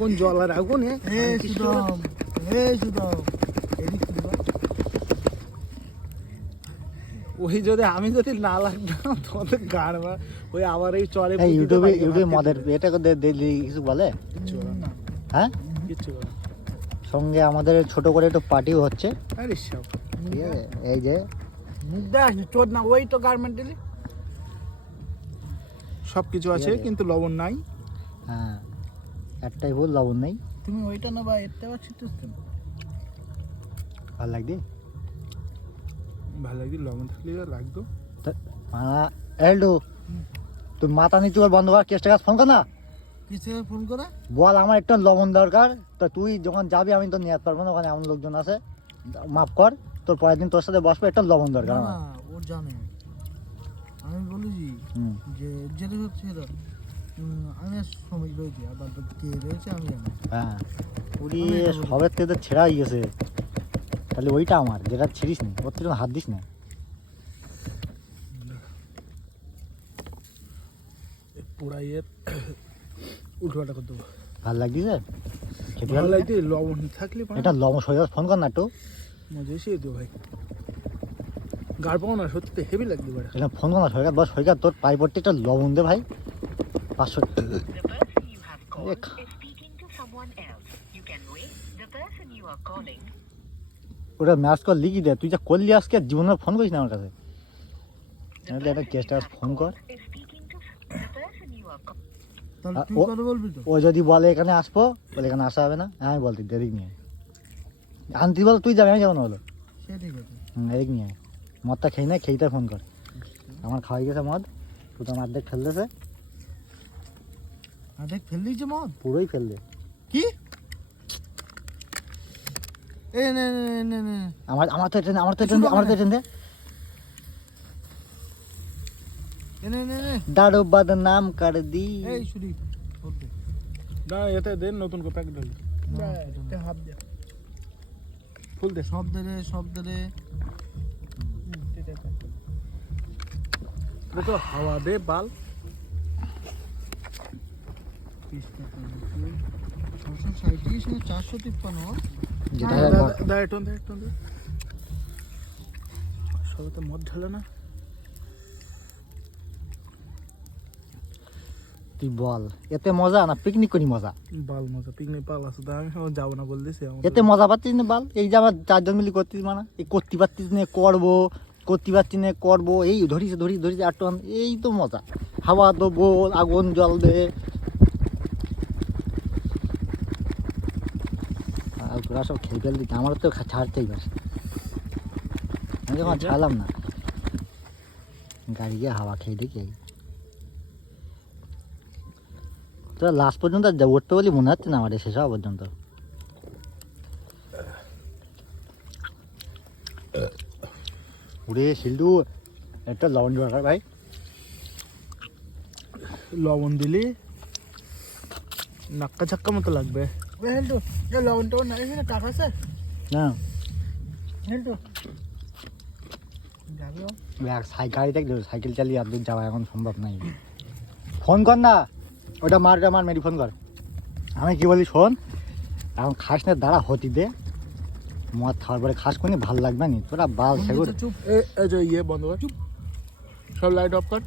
কোন জল আর আগুন ওই যদি আমি যদি না লাগতাম তোমাদের গান ওই আবার এই চরে ইউটিউবে মদের এটা কিছু বলে হ্যাঁ কিছু সঙ্গে আমাদের ছোট করে একটু পার্টিও হচ্ছে আরে সব ঠিক আছে এই যে চোদ না ওই তো গার্মেন্ট দিলি সব কিছু আছে কিন্তু লবণ নাই। হ্যাঁ একটাই ভুল লবণ নেই। তুমি ওইটা না বা এতে পাচ্ছিস ভালো লাগবে ভালো লাগবে লবণ থাকলে লাগতো এলডু তুই মাথা নিচু করে বন্ধ কর কেসটা ফোন কর না কিসে ফোন করে বল আমার একটু লবণ দরকার তো তুই যখন যাবি আমি তো নিয়ে পারবো না ওখানে এমন লোকজন আছে মাফ কর তোর পরের দিন তোর সাথে বসবো একটা লবণ দরকার আমার ও জানে আমি বলেছি যে যেটা হচ্ছে আমি শ্রমিক রয়েছি আবার কে রয়েছে আমি জানি হ্যাঁ পুরি সবের থেকে ছেঁড়া হয়ে গেছে তাহলে ওইটা আমার যেটা ছিড়িস নি ওর থেকে হাত দিস না পুরাইয়ে উল্টোটা করে দেবো ভালো লাগছে খেতে ভালো লাগছে লবণ থাকলে এটা লবণ সরিয়ে ফোন কর না একটু মজা এসে দিও ভাই গাড় পাবো না সত্যি হেভি লাগবে এবার এটা ফোন কর না সরকার বস সরকার তোর পাই পড়তে একটা লবণ দে ভাই 500 ওটা ম্যাচ কর লিখি দে তুই যা করলি আজকে জীবনে ফোন করিস না আমার কাছে নাহলে একটা কেসটা ফোন কর ও যদি বলে এখানে আসবো বলে এখানে আসা হবে না আমি বলতি দেরিক নিয়ে আনতি বল তুই যাবে আমি যাবো না বলো এদিক নিয়ে মদটা খেয়ে না খেয়েতে ফোন কর আমার খাওয়াই গেছে মদ তুই তো আমার অর্ধেক ফেলতেছে অর্ধেক ফেল দিয়েছে মদ পুরোই ফেল দে কি এ নে নে নে আমার তো ট্রেন আমার তো ট্রেন দে নে নে নে দাড়ো বদনাম কর দি এই শুনি না এতে দে নতুন করে প্যাকেট ঢাল এটা হাফ দে ফুল দে সব দে দেখো হাওয়া দে বাল 453 যেটা সবে তো মদ ঢালে না তুই বল এতে মজা না পিকনিক করি মজা বাল মজা পিকনিক পাল আছে আমি যাবো না বলতেছি এতে মজা পাচ্ছিস না বাল এই যে আমার 4 জন মিলে করতিস মানে এই করতে পারতিস না করতে পারছি না করবো এই ধরিস আটন এই তো মজা হাওয়া দেবো আগুন জ্বলবে আর তোরা সব খেয়ে ফেল দিতে আমার তো ছাড়তেই পারে আমি যখন ছাড়লাম না গাড়ি গিয়ে হাওয়া খেয়ে দেখি তোরা লাস্ট পর্যন্ত উঠতে বলি মনে হচ্ছে না আমার শেষ হওয়া পর্যন্ত উড়ে শিল্ডু একটা লবণ দরকার ভাই লবণ দিলি নাক্কা ঝাক্কা মতো লাগবে লবণটা না এখানে টাকা আছে না গাড়ি সাইকেল চালিয়ে আর দূর যাওয়া এখন সম্ভব নাই ফোন কর না ওটা মার মেরি ফোন কর আমি কি বলি শোন এখন খাস না দাঁড়া হতি দে মদ খাওয়ার পরে খাস কোনি ভালো লাগবে নি তোরা বাল সেগুলো চুপ ইয়ে বন্ধ কর চুপ সব লাইট অফ কর